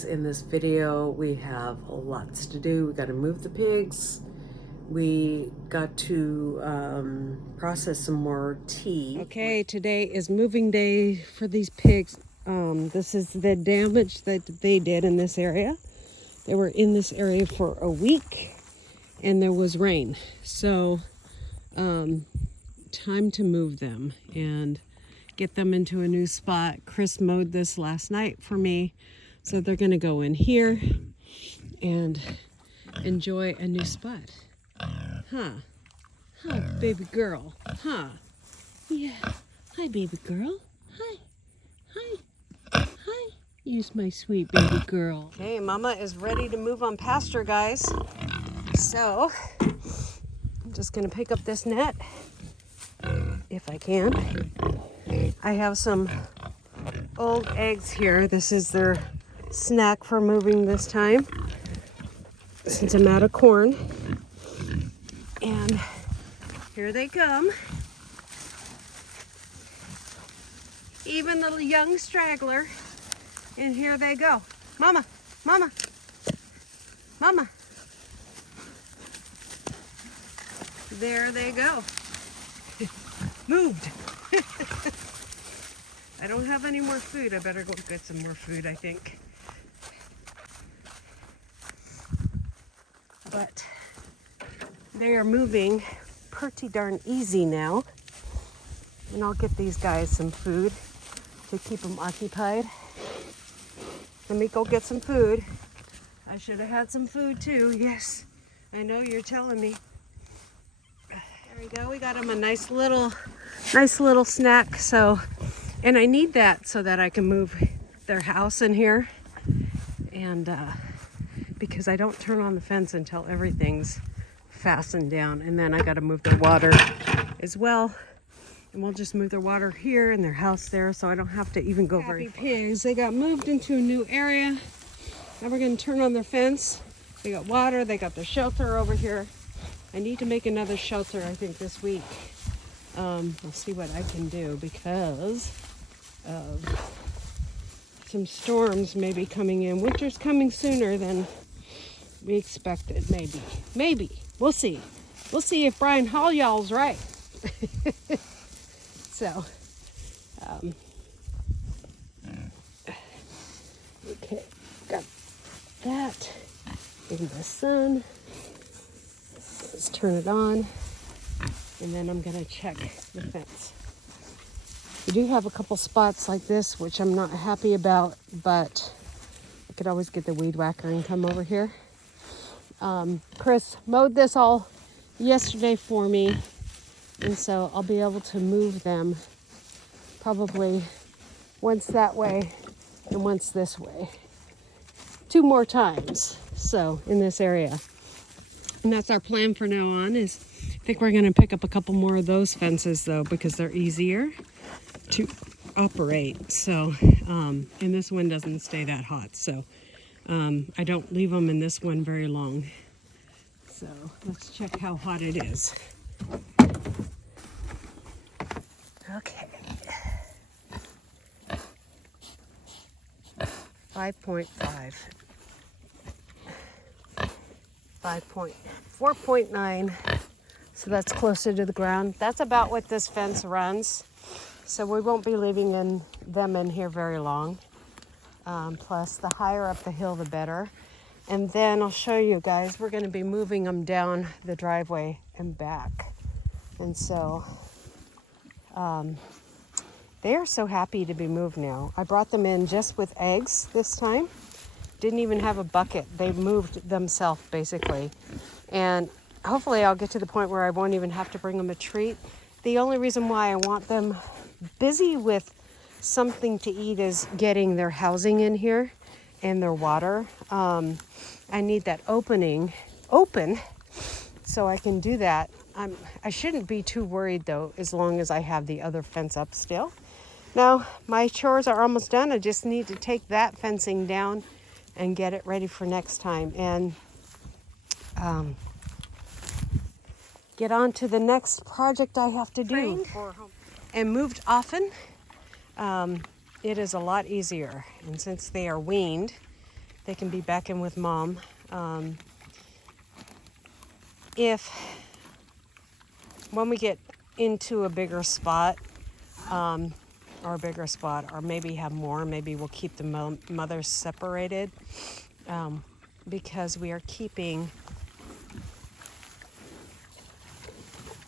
guys, in this video we have lots to do. We got to move the pigs. We got to process some more tea. Okay, today is moving day for these pigs. This is the damage that they did in this area. They were in this area for a week and there was rain. So time to move them and get them into a new spot. Chris mowed this last night for me. So they're gonna go in here and enjoy a new spot. Huh, baby girl, huh? Yeah, hi baby girl, hi. Use my sweet baby girl. Okay, Mama is ready to move on pasture, guys. So, I'm just gonna pick up this net, if I can. I have some old eggs here. This is their snack for moving this time, since I'm out of corn. And here they come. Even the young straggler. And here they go. Mama, mama, mama. There they go. Moved. I don't have any more food. I better go get some more food, I think. But they are moving pretty darn easy now. And I'll get these guys some food to keep them occupied. Let me go get some food. I should have had some food too. Yes, I know you're telling me. There we go. We got them a nice little snack. So, and I need that so that I can move their house in here. And because I don't turn on the fence until everything's fastened down, and then I got to move their water as well. And we'll just move their water here and their house there, so I don't have to even go very far. Pigs, they got moved into a new area. Now we're going to turn on their fence. They got water, they got their shelter over here. I need to make another shelter, I think, this week. I'll see what I can do because of some storms maybe coming in. Winter's coming sooner than we expected, maybe. We'll see. We'll see if Brian Hallyall's right. So, okay, got that in the sun. Let's turn it on, and then I'm gonna check the fence. We do have a couple spots like this, which I'm not happy about, but I could always get the weed whacker and come over here. Chris mowed this all yesterday for me. And so I'll be able to move them probably once that way and once this way. 2 more times, so in this area. And that's our plan for now on. Is I think we're gonna pick up a couple more of those fences though, because they're easier to operate. So, and this one doesn't stay that hot. So I don't leave them in this one very long. So let's check how hot it is. Okay. 5.5. 4.9. So that's closer to the ground. That's about what this fence runs. So we won't be leaving them in here very long. Plus, the higher up the hill, the better. And then I'll show you guys, we're going to be moving them down the driveway and back. And so they are so happy to be moved now. I brought them in just with eggs this time. Didn't even have a bucket. They moved themselves basically. And hopefully I'll get to the point where I won't even have to bring them a treat. The only reason why I want them busy with something to eat is getting their housing in here and their water. I need that open so I can do that. I shouldn't be too worried though, as long as I have the other fence up still. Now, my chores are almost done. I just need to take that fencing down and get it ready for next time. And get on to the next project I have to do. And moved often, it is a lot easier. And since they are weaned, they can be back in with mom. If when we get into a bigger spot, or maybe have more, maybe we'll keep the mothers separated, because we are keeping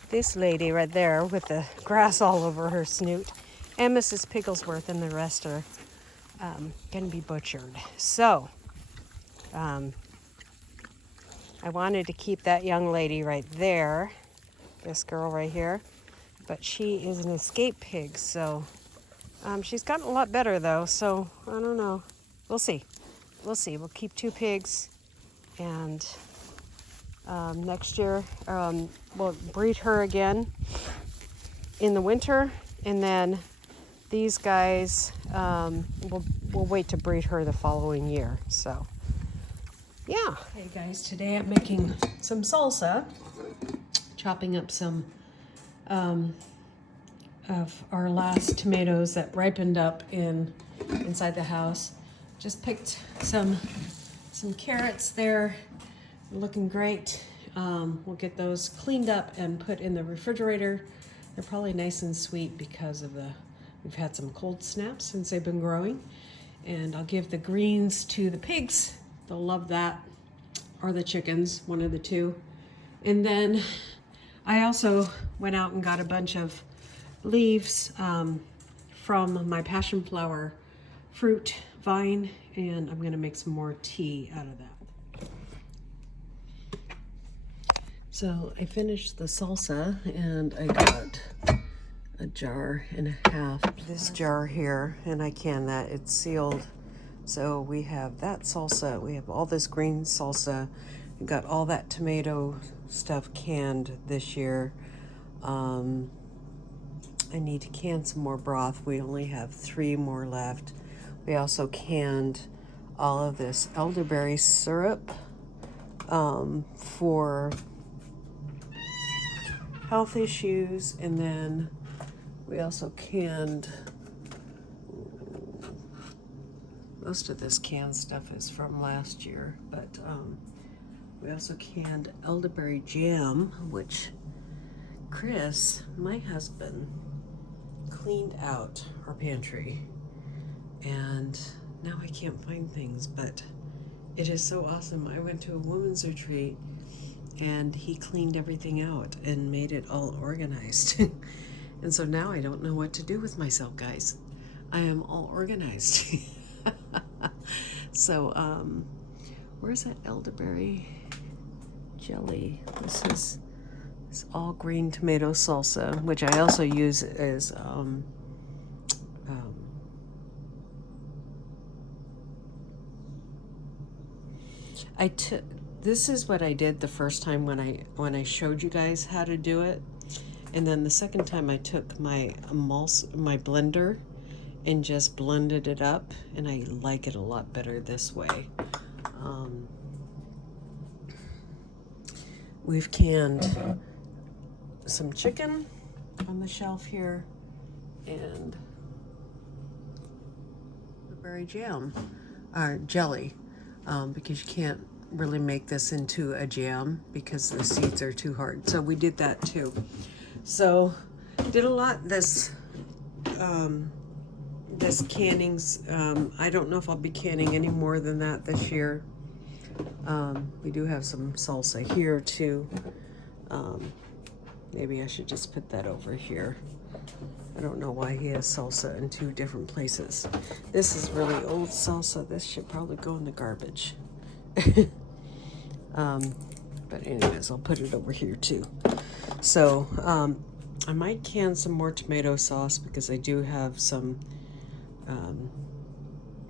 this lady right there with the grass all over her snoot, and Mrs. Pigglesworth, and the rest are going to be butchered. So I wanted to keep that young lady right there, this girl right here, but she is an escape pig, so she's gotten a lot better though, so I don't know. We'll see. We'll see. We'll keep 2 pigs, and next year we'll breed her again in the winter, and then these guys, we'll wait to breed her the following year. So yeah. Hey guys, today I'm making some salsa, chopping up some of our last tomatoes that ripened up inside the house. Just picked some carrots there, looking great. We'll get those cleaned up and put in the refrigerator. They're probably nice and sweet because of we've had some cold snaps since they've been growing. And I'll give the greens to the pigs. They'll love that, or the chickens, one of the two. And then I also went out and got a bunch of leaves from my passion flower fruit vine, and I'm gonna make some more tea out of that. So I finished the salsa, and I got a jar and a half. This jar here, and I canned that, it's sealed. So we have that salsa, we have all this green salsa, we got all that tomato stuff canned this year. I need to can some more broth. We only have 3 more left. We also canned all of this elderberry syrup for health issues, and then we also canned, most of this canned stuff is from last year, but we also canned elderberry jam, which Chris, my husband, cleaned out our pantry, and now I can't find things, but it is so awesome. I went to a women's retreat and he cleaned everything out and made it all organized. And so now I don't know what to do with myself, guys. I am all organized. So where's that elderberry jelly? This is all green tomato salsa, which I also use as this is what I did the first time when I showed you guys how to do it, and then the second time I took my blender and just blended it up, and I like it a lot better this way. We've canned some chicken on the shelf here, and berry jam, or jelly, because you can't really make this into a jam because the seeds are too hard. So we did that too. So did a lot this cannings. I don't know if I'll be canning any more than that this year. We do have some salsa here too. Maybe I should just put that over here. I don't know why he has salsa in 2 different places. This is really old salsa. This should probably go in the garbage. But anyways, I'll put it over here too. So I might can some more tomato sauce because I do have some,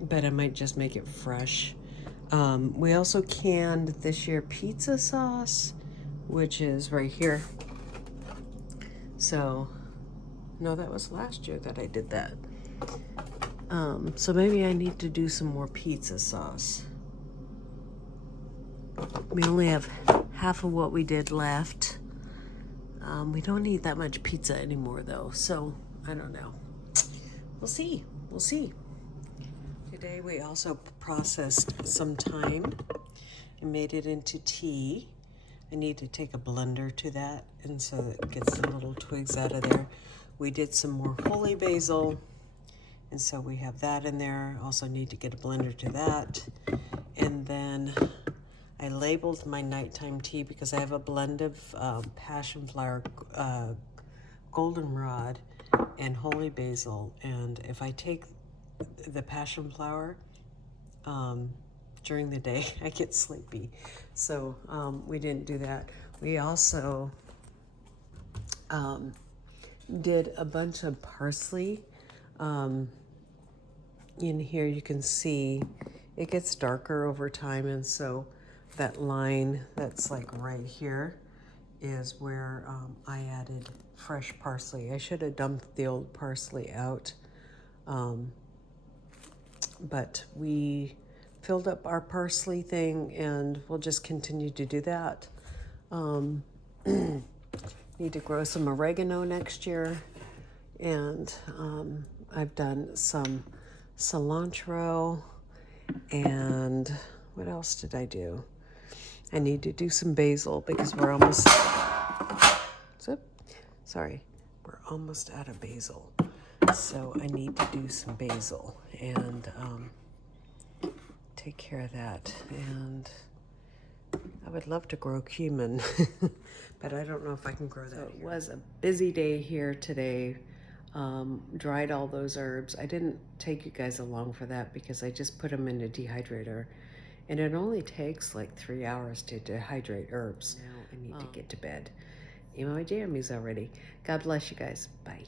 but I might just make it fresh. We also canned this year pizza sauce, which is right here. So, no, that was last year that I did that. So maybe I need to do some more pizza sauce. We only have half of what we did left. We don't eat that much pizza anymore though, so I don't know. We'll see. We'll see. Today we also processed some thyme and made it into tea. I need to take a blender to that, and so it gets the little twigs out of there. We did some more holy basil, and so we have that in there. Also need to get a blender to that. And then I labeled my nighttime tea because I have a blend of passion flower, goldenrod, and holy basil. And if I take the passion flower during the day, I get sleepy. So we didn't do that. We also did a bunch of parsley. In here you can see it gets darker over time, and so that line that's like right here is where I added fresh parsley. I should have dumped the old parsley out, but we filled up our parsley thing, and we'll just continue to do that. Need to grow some oregano next year, and I've done some cilantro, and what else did I do? I need to do some basil because we're almost, we're almost out of basil. So I need to do some basil and take care of that. And I would love to grow cumin, but I don't know if I can grow that. So it was a busy day here today. Dried all those herbs. I didn't take you guys along for that because I just put them in a dehydrator, and it only takes like 3 hours to dehydrate herbs. Now I need to get to bed. Eat my jammies already. God bless you guys. Bye.